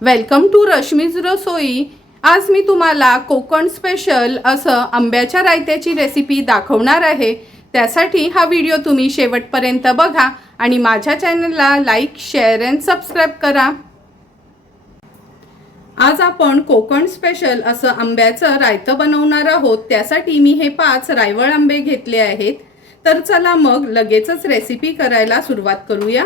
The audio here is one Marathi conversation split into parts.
वेलकम टू रश्मीज रसोई। आज मी तुम्हाला कोकण स्पेशल असं आंब्याच्या रायत्याची रेसिपी दाखवणार आहे। त्यासाठी हा व्हिडिओ तुम्ही शेवटपर्यंत बघा आणि माझ्या चॅनलला लाईक, शेअर अँड सबस्क्राईब करा। आज आपण कोकण स्पेशल असं आंब्याचं रायतं बनवणार आहोत। त्यासाठी मी हे 5 रायवळ आंबे घेतले आहेत। तर चला मग लगेचच रेसिपी करायला सुरुवात करूया।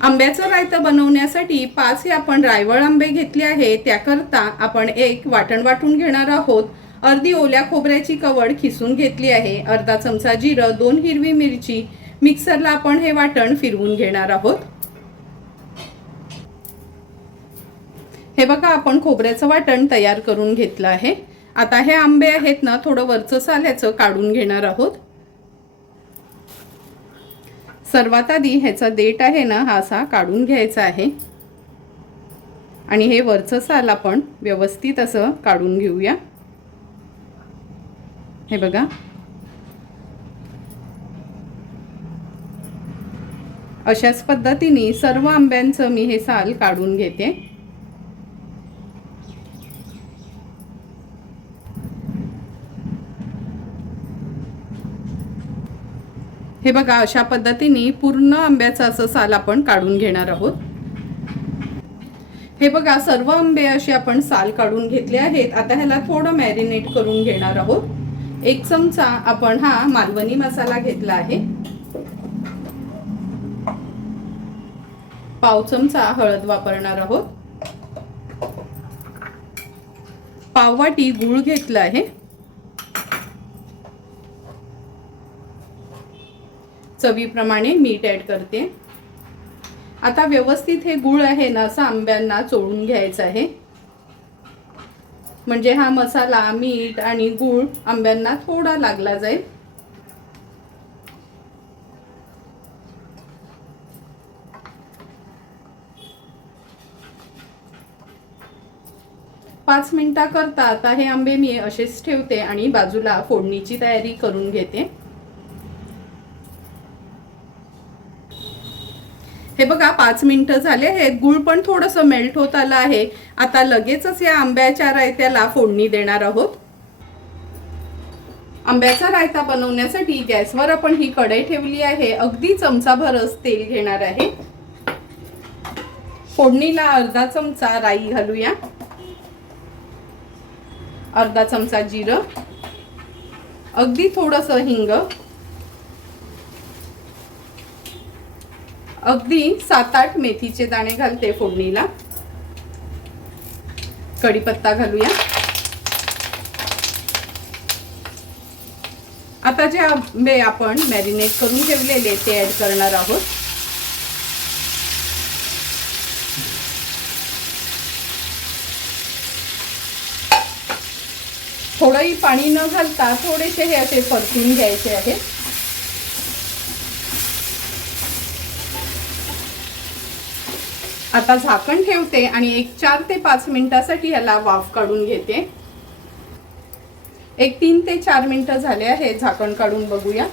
आंब्याचं रायतं बनवण्यासाठी 5 आपण रायवळ आंबे घेतले आहे। त्याकरता आपण एक वाटण वाटून घेणार आहोत। अर्धी ओल्या खोबऱ्याची कवड खिसून घेतली आहे। अर्धा चमचा जिरं, 2 हिरवी मिरची, मिक्सरला आपण हे वाटण फिरवून घेणार आहोत। हे बघा, आपण खोबऱ्याचं वाटण तयार करून घेतलं आहे। आता हे आंबे आहेत ना, थोडं वरचं साल ह्याचं काढून घेणार आहोत। सर्वात आधी ह्याचा देठ आहे ना, हा असा काढून घ्यायचा आहे आणि हे वरचं साल आपण व्यवस्थित असं काढून घेऊया। हे बघा, अशाच पद्धतीने सर्व आंब्यांचं मी हे साल काढून घेते। हे बघा, अशा पद्धतीने पूर्ण आंब्याचं असं साल आपण काढून घेणार आहोत। हे बघा, सर्व आंबे असे आपण साल काढून घेतले आहेत। आता ह्याला थोडं मॅरिनेट करून घेणार आहोत। 1 चमचा आपण हा मालवणी मसाला घेतला आहे। पाव चमचा हळद वापरणार आहोत। पाव वाटी गूळ घेतला आहे। चवीप्रमाणे मीठ ऍड करते। आता व्यवस्थित हे गूळ आहे ना, असं आंब्यांना चोळून घ्यायचं आहे, म्हणजे हा मसाला, मीठ आणि गूळ आंब्यांना थोडा लागला जाईल। पाच मिनिटाकरता आता हे आंबे मी असेच ठेवते आणि बाजूला फोडणीची तयारी करून घेते। हे बघा, 5 मिनिटं झाले आहेत। गूळ पण थोडंसं मेल्ट होत आलं आहे। आता लगेचच या आंब्याच्या रायत्याला फोडणी देणार आहोत। आंब्याचा रायता बनवण्यासाठी गॅसवर आपण ही कढई ठेवली आहे। अगदी चमचाभरच तेल घेणार आहे। फोडणीला अर्धा चमचा राई घालूया, अर्धा चमचा जिरं, अगदी थोडंसं हिंग, अगदी 7-8 मेथीचे दाणे घालते फोडणीला, कढीपत्ता घालूया। आता जे आंबे आपण मॅरिनेट करून ठेवलेले ते ऍड करणार आहोत। थोडंही पाणी न घालता थोडेसे हे असे परतून घ्यायचे आहे। आता झाकण ठेवते आणि एक 4 ते 5 मिनिटासाठी याला वाफ काढून घेते। एक 3 ते 4 मिनिटं झाले आहे। झाकण काढून बघूया।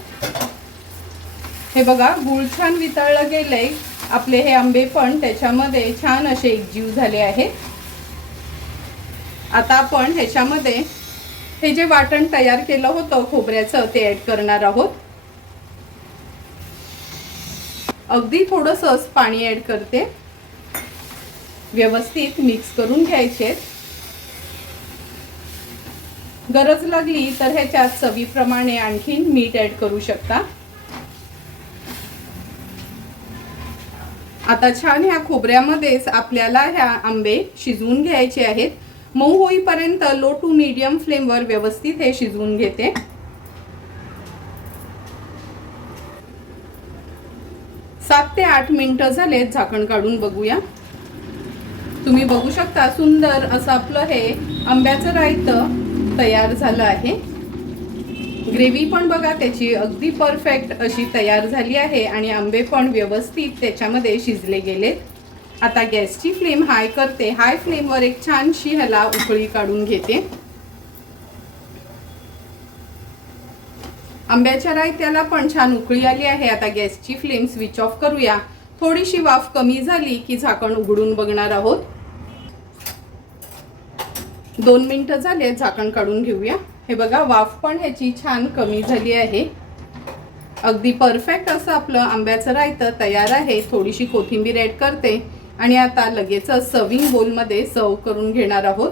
हे बघा, गूळ छान वितळलं गेलंय। आपले हे आंबे पण त्याच्यामध्ये छान असे एकजीव झाले आहेत। आता आपण ह्याच्यामध्ये हे जे वाटण तयार केलं होतं खोबऱ्याचं ते ऍड करणार आहोत। अगदी थोडंसंच पाणी ऍड करते। व्यवस्थित मिक्स करून घ्यायचे। गरज लागली तर ह्याच्यात चवीप्रमाणे आणखीन मीठ ऍड करू शकता। आता छान ह्या खोबऱ्यामध्येच आपल्याला ह्या आंबे शिजवून घ्यायचे आहेत। मऊ होईपर्यंत लो टू मीडियम फ्लेमवर व्यवस्थित हे शिजवून घेते। 7 ते 8 मिनिटं झालेत। झाकण काढून बघूया। तुम्ही बघू शकता, सुंदर असं आपलं हे आंब्याचं रायतं तयार झालं आहे। ग्रेव्ही पण बघा त्याची अगदी परफेक्ट अशी तयार झाली आहे आणि आंबे पण व्यवस्थित त्याच्यामध्ये शिजले गेलेत। आता गॅसची फ्लेम हाय करते। हाय फ्लेमवर एक छानशी ह्याला उकळी काढून घेते। आंब्याच्या रायत्याला पण छान उकळी आली आहे। आता गॅसची फ्लेम स्विच ऑफ करूया। थोडीशी वाफ कमी झाली की झाकण उघडून बघणार आहोत. 2 मिनिटं झाले, झाकण काढून घेऊया. हे बघा, वाफ पण ह्याची छान कमी झाली आहे. अगदी परफेक्ट असं आपलं आंब्याचं रायतं तयार आहे. थोडीशी कोथिंबीर ॲड करते आणि आता लगेच सर्विंग बोलमध्ये सर्व करून घेणार आहोत.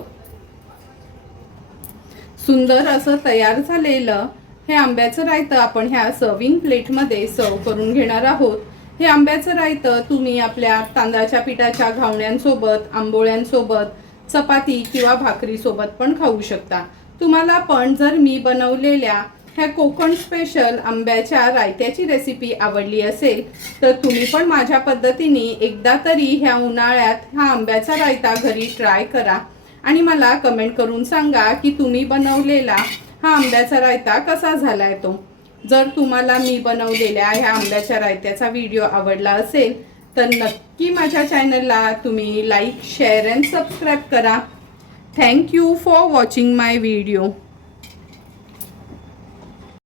सुंदर असं तयार झालेलं हे आंब्याचं रायतं आपण ह्या सर्विंग प्लेटमध्ये सर्व करून घेणार आहोत. हे आंब्याचं रायतं तुम्ही आपल्या तांदळाच्या पिठाच्या घावण्यांसोबत, आंबोळ्यांसोबत, चपाती किंवा भाकरीसोबत पण खाऊ शकता. तुम्हाला पण जर मी बनवलेल्या ह्या कोकण स्पेशल आंब्याच्या रायत्याची रेसिपी आवडली असेल तर तुम्ही पण माझ्या पद्धतीने एकदा तरी ह्या उन्हाळ्यात हा आंब्याचा रायता घरी ट्राय करा आणि मला कमेंट करून सांगा की तुम्ही बनवलेला हा आंब्याचा रायता कसा झालाय तो. जर तुम्हाला मी बनवलेल्या ह्या आंब्याच्या रायत्याचा व्हिडिओ आवडला असेल तर नक्की माझ्या चॅनलला तुम्ही लाईक, शेअर अँड सबस्क्राईब करा. Thank you for watching my video.